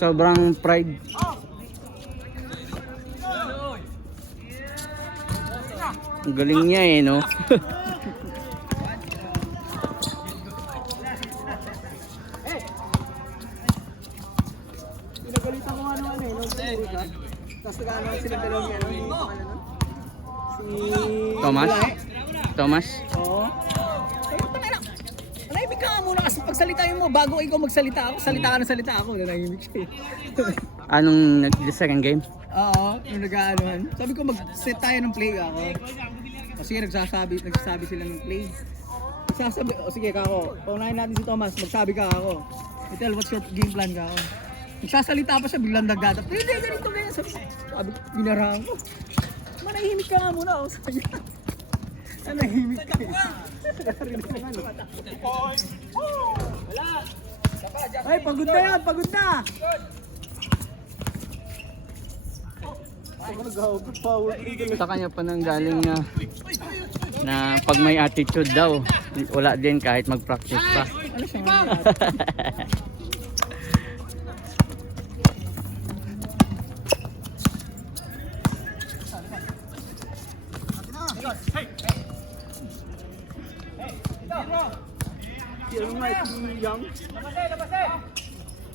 Sobrang pride. Ang galing niya eh, no? Pinagalitan ko ano eh, nung sinurutan. Tapos nag-ano silang dalawang yan, si Thomas? Thomas? Oo. Nanahimik ka nga muna kasi pagsalitain mo, bago ikaw magsalita ako, salita ka ng salita ako, nanahimik siya eh. Anong second game? Oo, yung nag-aanoan. Sabi ko mag-set tayo ng play ako. Kasi nagsasabi sila ng play. Sasabi, sige kako, paunahin natin si Thomas, magsabi ka ako. Tell what's your game plan ka ako. Nagsasalita pa siya, biglang nagdadap. Hindi, ganito ganyan. Sabi, binarahan ko. Manahimik ka nga muna ako sa kanya. Manahimik ka. Ay, pagod na yan, pagod na. Sa kanya pa nang galing na pag may attitude daw, wala din kahit mag-practice pa. Ano siya nga? Si ano nga, si Yang?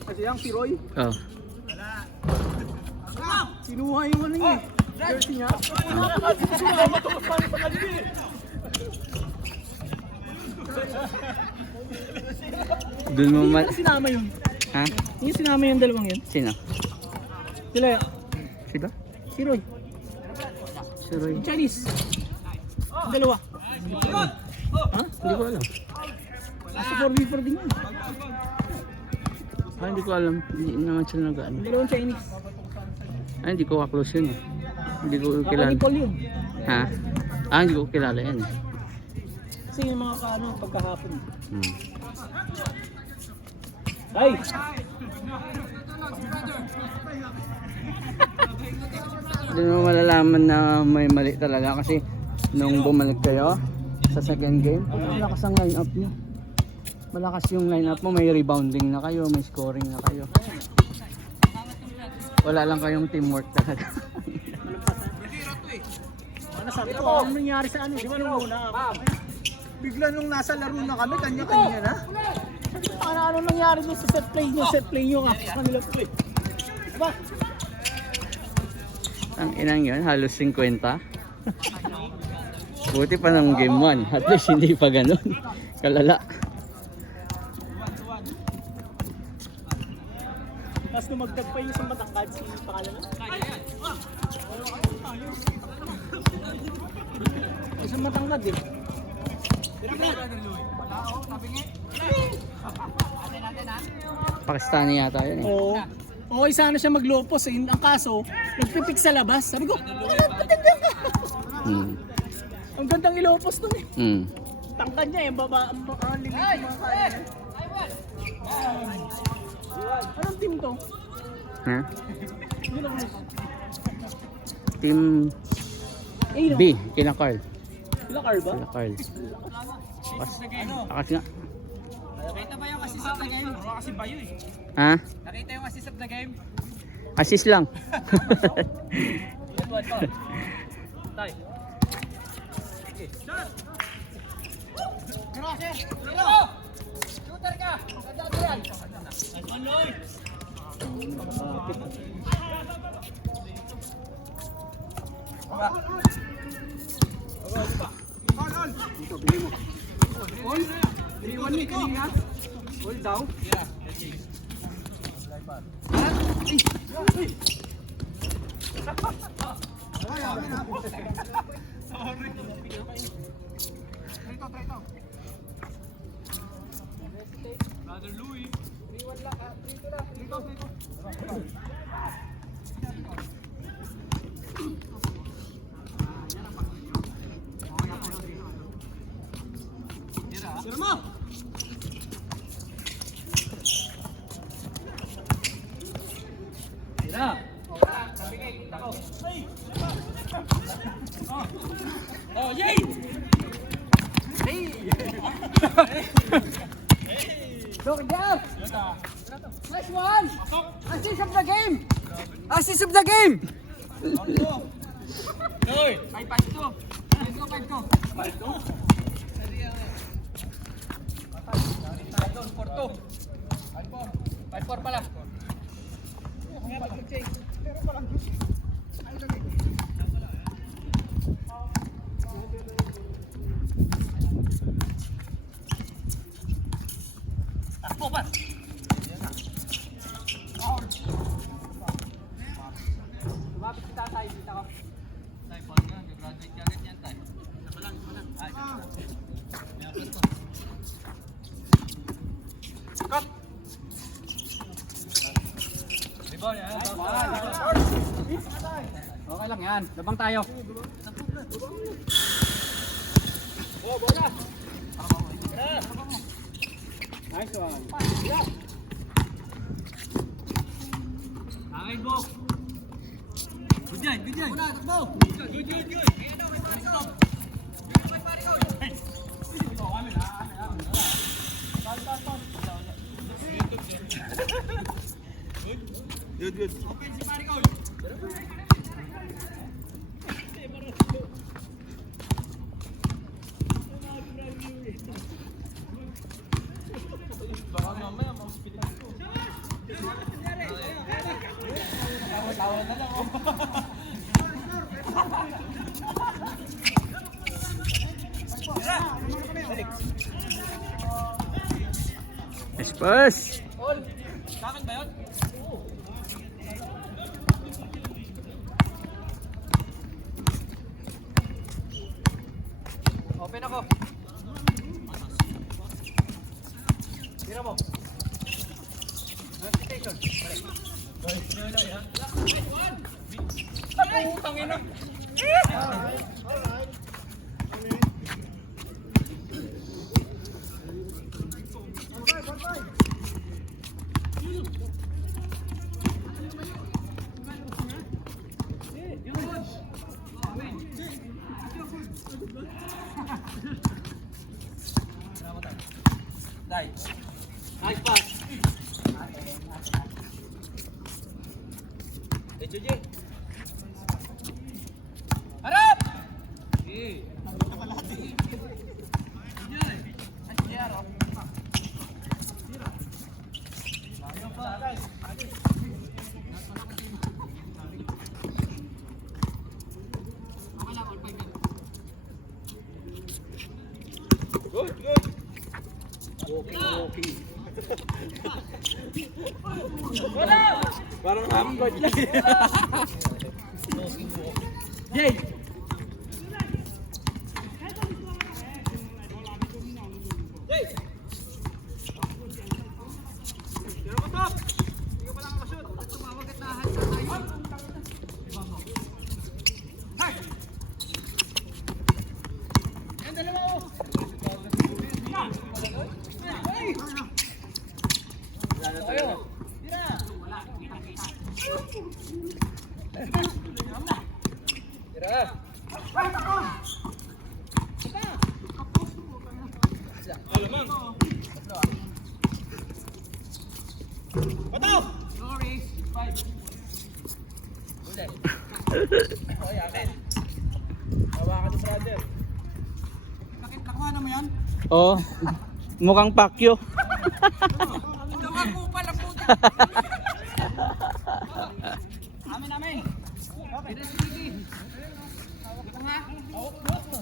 Kasi Yang, si Roy? Oh. Sinuha yung ano niya, jersey niya. Doon mo Hindi na sinama yun. Ha? Hindi sinama yung dalawang yun. Sino? Sila, Si ba? si Roy. Si Roy. Yung Chinese. Yung dalawa. Ha? Hindi ko alam. Nasa 4v4 din yun. Hindi ko alam. Hindi naman sila nag-ano. Yung dalawang Chinese. Hindi ko ka-close yun eh. Hindi ko Ako kilala. ni Paul yun. Ha? Hindi ko kilala yan eh. Kasi yung mga kaano, pagkahapon. Hmm. Ay! Hindi mo malalaman na may mali talaga kasi nung bumalik kayo sa second game, malakas ang line-up nyo. Malakas yung line-up mo, may rebounding na kayo, may scoring na kayo. Wala lang kayong teamwork talaga. Ano sabi ko, ano nangyari sa ano? Di ba nung una ako? Bigla nung nasa laro na kami, kanya-kanya na. Ano nangyari doon sa set play nyo nga sa kanila play. Diba? Ang inang yun, halos 50. Buti pa ng game 1, at least hindi pa ganun. Kalala. Tapos numagdag pa yung isang matangkad, si pangalan na? Isang matangkad eh. Pakistani yata yun eh. Oo. Okay sana siya maglopos eh. Ang kaso, nagpipik sa labas. Sabi ko, ang gandang ilopos nun eh. Tangkad niya eh, ang lilit yung mga kaya. Anong team to? Ha? Yun ako. Team B, kina Carl. Sila Carl ba? Kina Carl. Akas nga. Nakita ba yung assist of the game? Kasi Bayo eh. Ha? Nakita yung assist of the game? Assist lang. Tay. Shooter ka! Ganda yan! Maloy! Hold daw? Yeah. Brother Louie. 3-1 lang. 3-2 lang. 3-2. Sira mo! Sira! Sabi kayo, kita ko. Oh, yay! Hey! Look down! Nice one! Assist of the game! Assist of the game! Ay, 5-2. 5-2. 5-4 pala. Takbo pa. Lumapit si tatay dito ako. Tay, paano nga? Graduate ka agad yan, tay. Isa lang. Ay, meron to. Cut! Rebound yan. Okay lang yan. Labang tayo. Oh, bola! Nice one. Akin, Bo. Good yan, good yan. Una, takbo. Good. Stop. Good. Open si Maricol. Baka mamaya ma-hospital ko. Tawa na lang. Espas! All. Sa akin ba yun? Open ako. Tira mo. Notification. Ay, tangin na. Nice pass. JJ. Harap! Good. Okay. Parang hambot lang. Jay! Tira mo top! Hindi ka pa lang makashoot. At tumawag at nahan sa tayo. Hay! Yan, dalawa o! Tayo! Tira! Tira! Alamang! Pataw! Sorry! 5. Uli. Okay, akin. Hawakan ni brother. Nakuha na mo yan? Oh, mukhang pakyo. Tawag mo pala po. Amin. Okay. Hawak nga.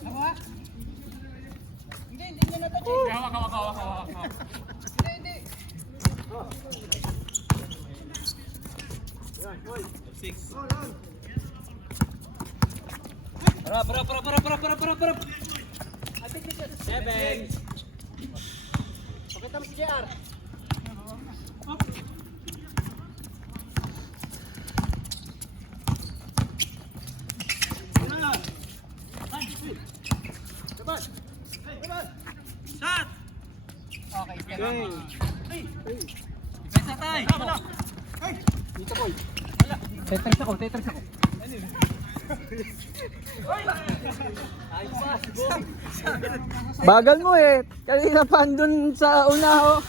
Hawak. Hindi nyo na touch. Hawak. Hindi. Yan, boy. 6. Para. 7. Pakita mo si JR. Shot! Okay, Pesa tayo! Dito boy! Tetris ako! Bagal mo eh. Kanina pa andun sa una oh.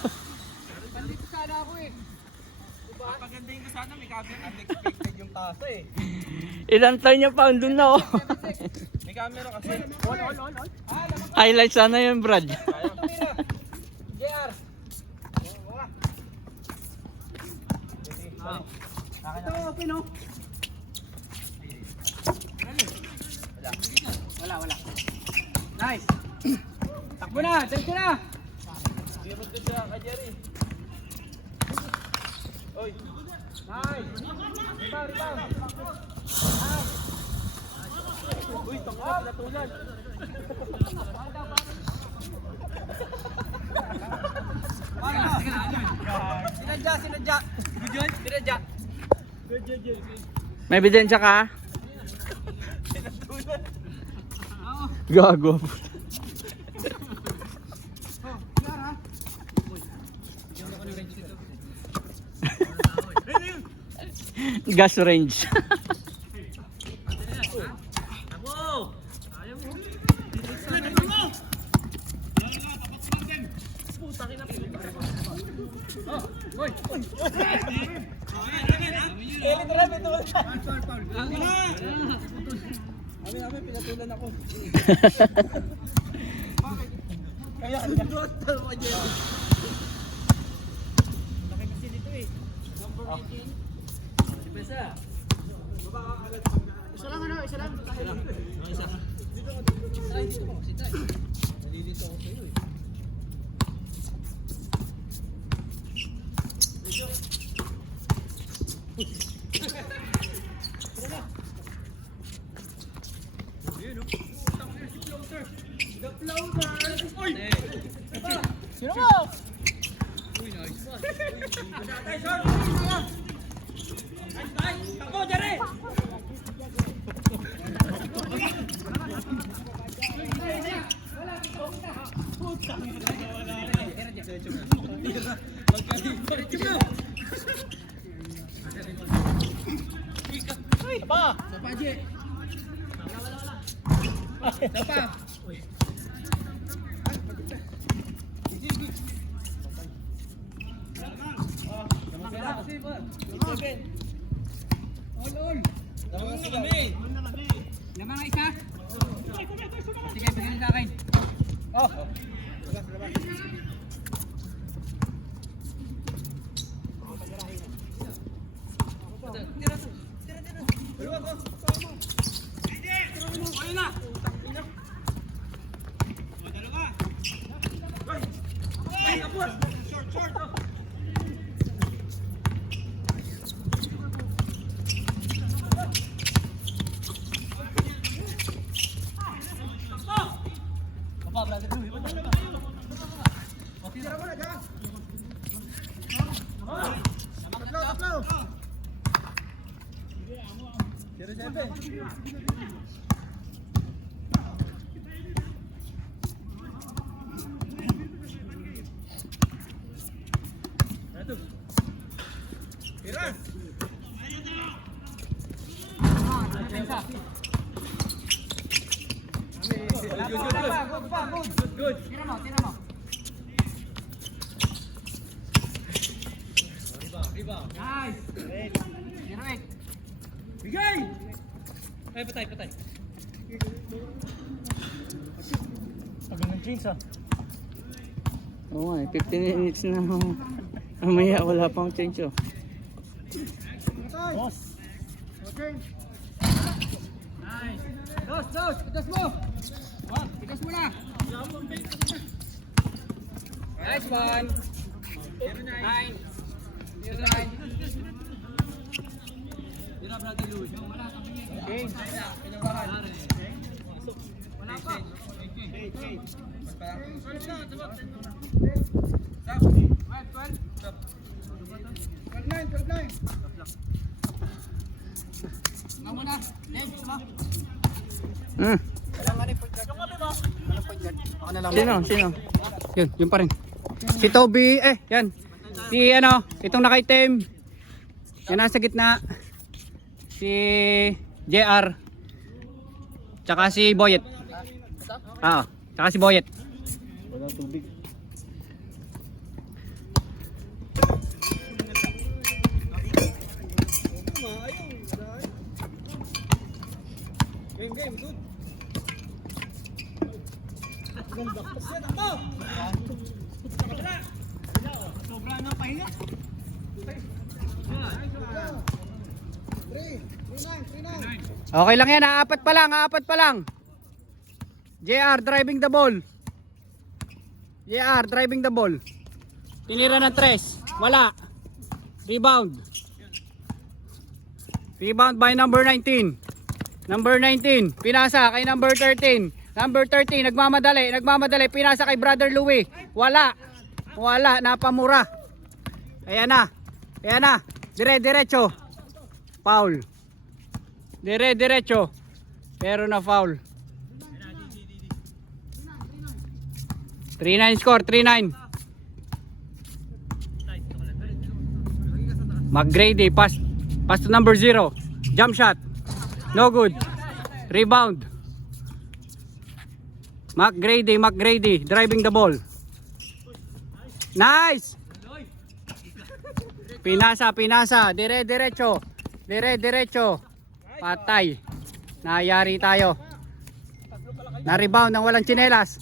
Pandito sana ako eh. Diba? Paganda yung ko sana may camera. Unexpected yung tasa eh. Ilang tayo niya pa, andun na oh. May camera kasi. On. Highlight sana yun, Brad. JR. Ito, open oh. Wala. Nice. Takbo na, diretso na. Dirot ko siya kay Jerry. Oy. Nice. Rebound. Uy, tangka, pinatulan. Sinadya. Sinadya. May ebidensya ka? Gago. Gas range. Abi, pinatulan ako. Sino mo? Takbo, Jerry! Sapa, Ji. Sapa. Lamang nga isa. Sige, bigyan sa akin. Oh. Good. Tira mo. Rebound. Nice. Tira. Bigay! Ay, patay. Tagal ng drinks ah. Oo nga, 15 minutes na. Mamaya wala pang change oh. Boss. Okay. Nice. Dos. Pitas mo. Pitas mo na. Nice one. 9. 9. Tira, Brother Louie. Okay. Pinabahan. Wala pa. Okay. Stop. 12. Stop. 12-9. Nga muna. Dave, sama. Sino? Yun pa rin. Si Toby, yan. Si itong nakaitim. Yan nasa gitna. Si JR. Tsaka si Boyet. Tsaka si Boyet. Wala tubig. Game, good. Sobra na pahinga. Okay lang yan, apat pa lang. JR driving the ball. JR driving the ball. Tinira ng 3. Wala. Rebound. Rebound by number 19. Number 19, pinasa kay number 13. Number 13, nagmamadali. Pinasa kay Brother Louie. Wala, napamura. Ayan na. Dire-diretso. Foul. Dire-diretso. Pero na foul. 3-9 score, 3-9. McGrady, pass to number 0. Jump shot. No good. Rebound. McGrady driving the ball. Nice. Pinasa. Dire-diretso. Patay. Nayari tayo. Na-rebound ng walang tsinelas.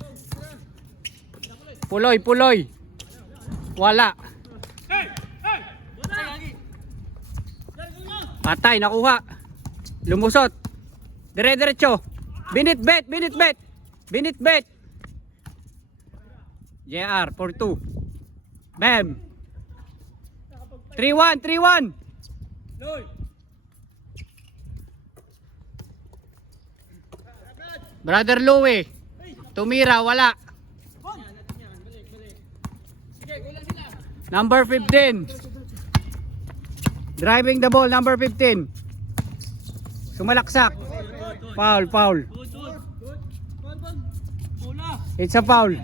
Puloy. Wala. Patay, nakuha. Lumusot. Dire-diretso. Binit bet. JR for 2. Bam. 3-1. Brother Louie. Tumira, wala. Number 15. Driving the ball, number 15. Sumalaksak. Foul. It's a foul.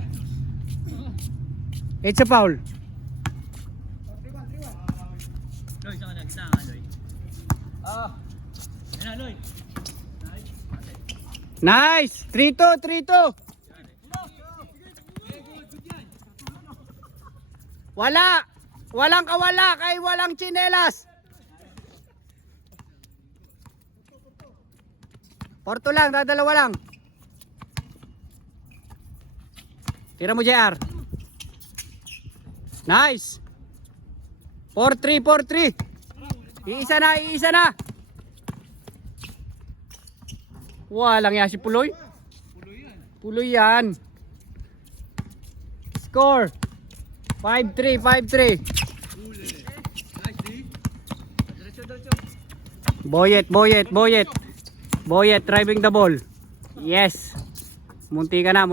Nice. 3-2. Walang kawala kay walang tsinelas. Porto lang, dadalawa lang. Tira mo, JR. Nice. 4-3. Iisa na. Walang yan si Puloy. Puloy yan. Score. 5-3. Boyet driving the ball. Yes. Munti ka na.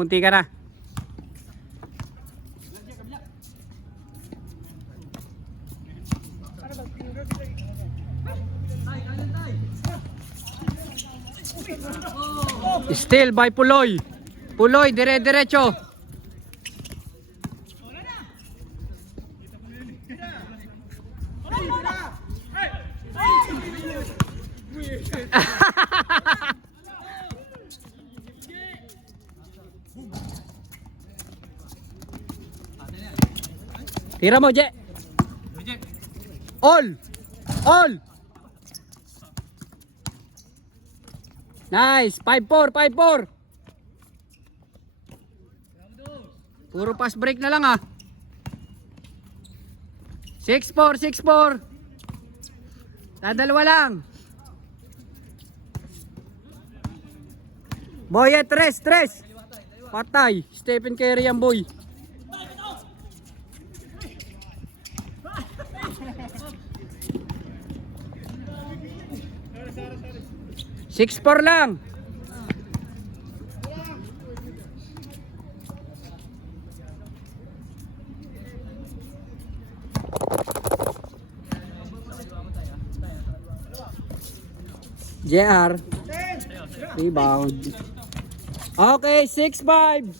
Still by Puloy. Dire-diretso. Tira mo, Je. All. Nice. 5-4. Puro pass break na lang ah. 6-4. Dadalawa lang. Boyet, tres. Patay. Stephen Curry ang boy. 6-4 lang. JR. Rebound. Okay, 6-5.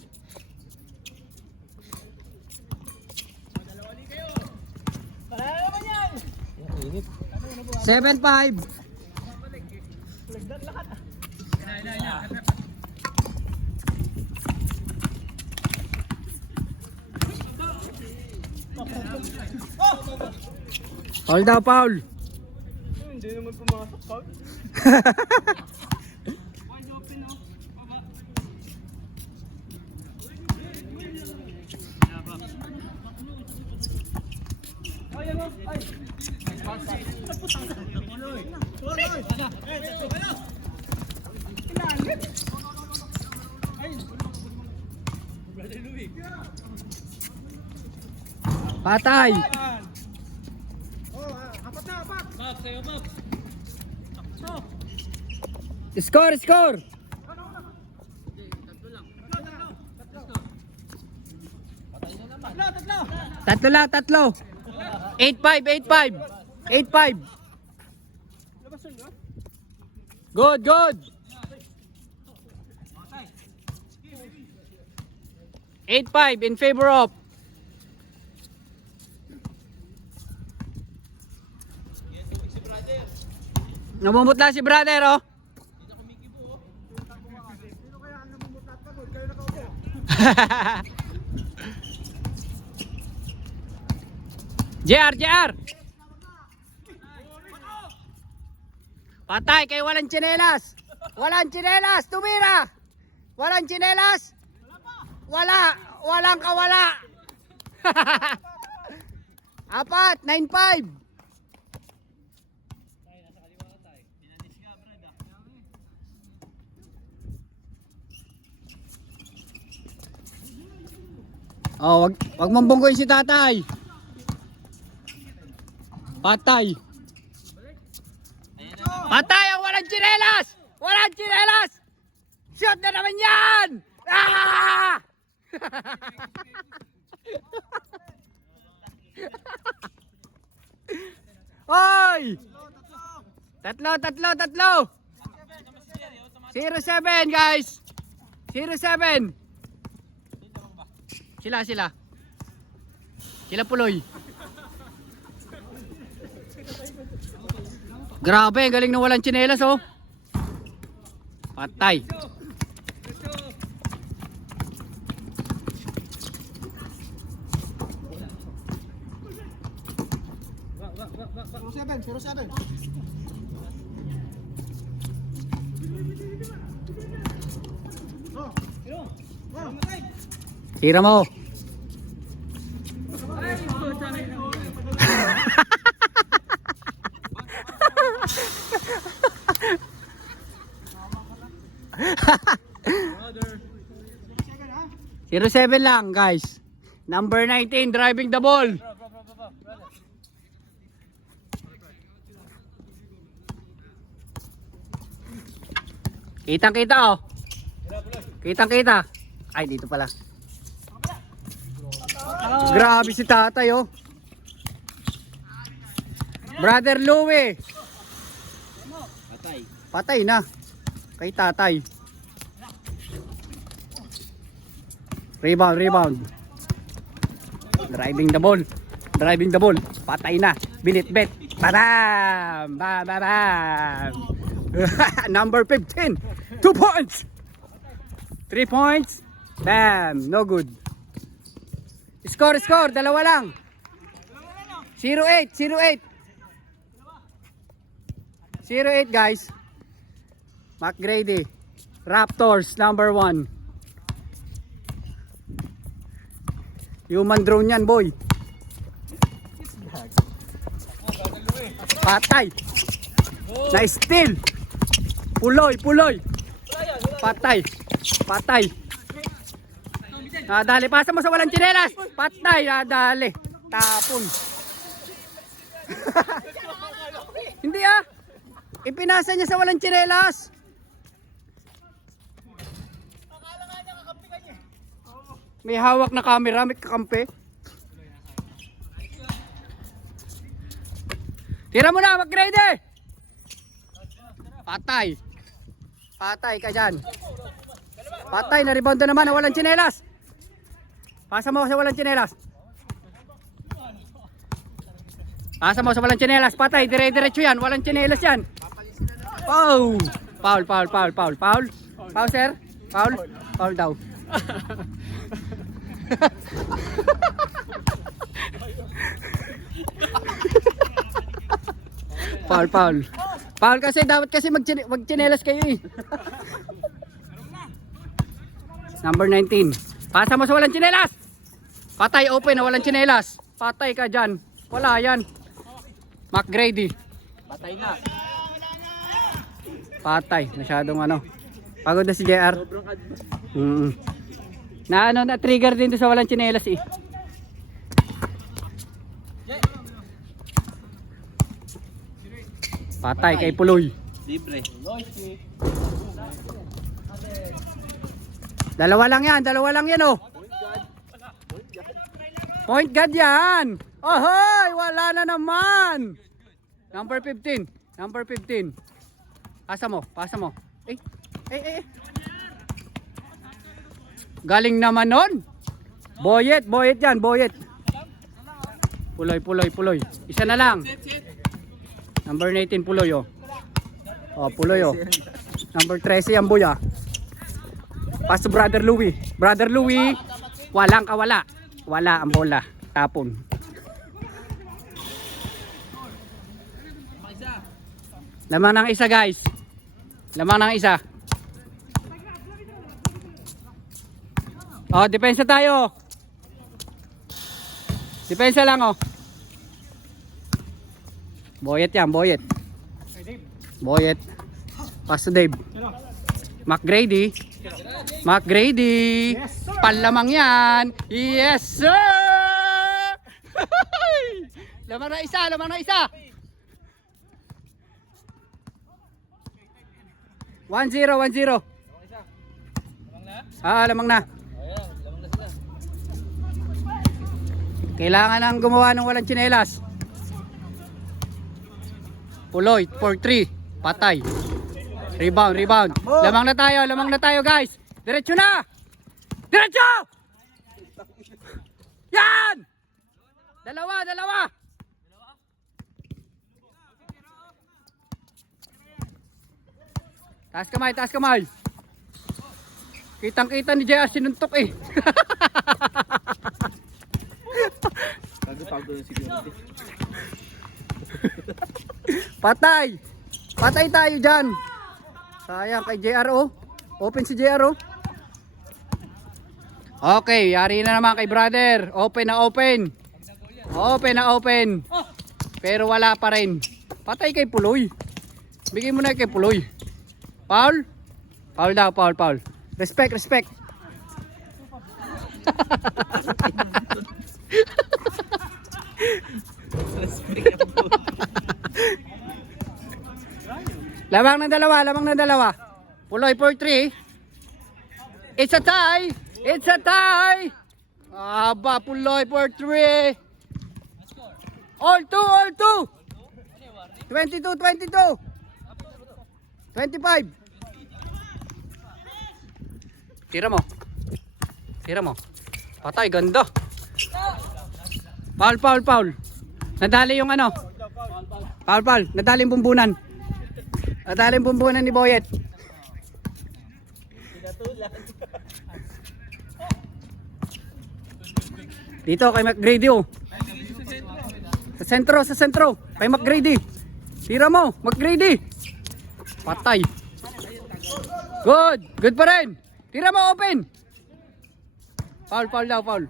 7-5. Foul daw, foul. Hindi naman pumasok, foul. Patay. Score, score. Tatlo lang, tatlo. 8-5, 8-5. 8-5. Good, good. 8-5 in favor of. Namumutla si brother, oh. JR. Patay kay walang tsinelas. Walang tsinelas, tumira. Walang tsinelas. Walang kawala. Apat, 9-5. Oh, wag mong bungguin si tatay. Patay. Patay ang walang tsinelas! Walang tsinelas! Shoot na naman yan! Ah! Hoy! Tatlo. 07 guys. 07. Sila puloy. Grabe, galing na walang tsinelas, oh. Patay. Seven. Tira mo. Zero 7 lang guys. Number 19 driving the ball. Kitang-kita, oh. Kitang-kita. Ay, dito pala. Grabe si tatay, oh. Brother Louie. Patay na. Kay tatay. Rebound. Driving the ball. Patay na. Binit-bet. Badam! Bam! Number 15. 2 points. 3 points. Bam! No good. Score. Dalawa lang. 0-8 guys. McGrady. Raptors number 1. Human drone yan, boy. Patay. Nice steal. Puloy. Patay. Nadali. Pasa mo sa walang tsinelas. Patay. Nadali. Tapon. Hindi ah. Ipinasa niya sa walang tsinelas. May hawak na camera, may kakampi. Tira mo na, McGrady! Patay ka dyan. Patay, na-rebound na naman, walang tsinelas. Pasa mo sa walang tsinelas. Patay, dire-diretso yan, walang tsinelas yan. Foul, sir. Foul daw. Foul kasi dapat kasi magtsinelas kayo eh. Number 19. Pasa mo sa walang tsinelas. Patay open na walang tsinelas. Patay ka dyan. Wala yan. McGrady. Patay na. Patay. Masyadong ano. Pagod na si JR. Na trigger din to sa walang tsinelas eh. Patay kay Puloy. Libre. Dalawa lang yan oh. Point guard yan. Ohoy, wala na naman. Number 15. Pasa mo. Eh. Galing naman nun. Boyet yan. Puloy. Isa na lang. Number 19 Puloy oh. Oh, Puloy oh. Number 13 ang boy ah. Pass to Brother Louie. Walang kawala. Wala ang bola. Tapon. Lamang ng isa guys. Oh, depensa tayo. Depensa lang oh. Boyet. Pass to Dave. McGrady. Panlamang yan. Yes sir. Lamang na isa. One zero. Lamang na. Kailangan nang gumawa ng walang tsinelas. Puloy, 4-3. Patay. Rebound. Lamang na tayo guys. Diretso na. Yan! Dalawa. Taas kamay. Kitang-kita ni JR sinuntok eh. Pagod na security. Patay tayo dyan. Sayang kay JR oh. Open si JR oh. Okay, yari na naman kay brother. Open na open. Pero wala pa rin. Patay kay Puloy. Bigay mo na kay Puloy. Foul? Foul. Respect. Lamang ng dalawa. Puloy 4-3. It's a tie. Aba, Puloy 4-3. All two. 22. 25. Tira mo. Patay, ganda. Foul. Nadali yung ano. Foul. Nadali yung bumbunan ni Boyet. Dito kay McGrady oh. Sa sentro. Kay McGrady. Tira mo, McGrady. Patay. Good pa rin. Tira mo, open. Foul.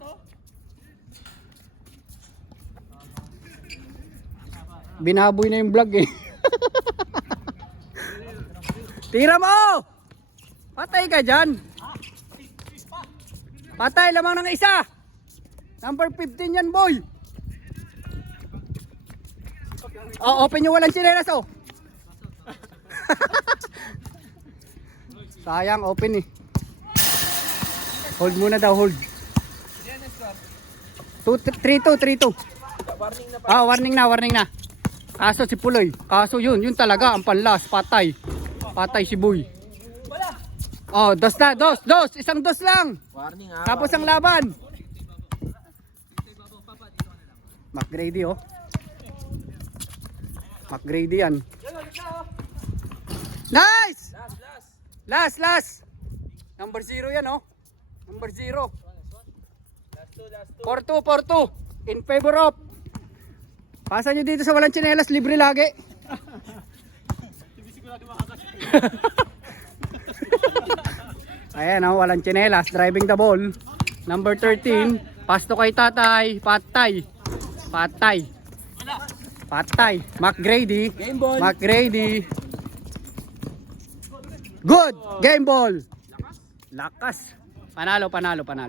Binaboy na yung vlog eh. Tira mo. Patay ka dyan. Patay, lamang ng isa. Number 15 yan boy. Oh, open yung walang tsinelas oh. Sayang, open eh. Hold muna daw, hold. 3-2. Warning na. Kaso si Puloy. Kaso yun talaga ang panlas. Patay si Boy. Oh, dos. Isang dos lang. Warning ah. Tapos ang laban. McGrady oh. McGrady yan. Nice! Last. Number 0 yan oh. Number 0. 4-2. In favor of. Pasa nyo dito sa walang tsinelas, libre lagi. Ayan oh, walang tsinelas, driving the ball. Number 13, pass to kay Tatay, Patay. Patay. McGrady. Game ball. McGrady. Good. Game ball. Lakas.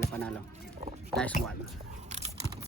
Panalo. Nice one.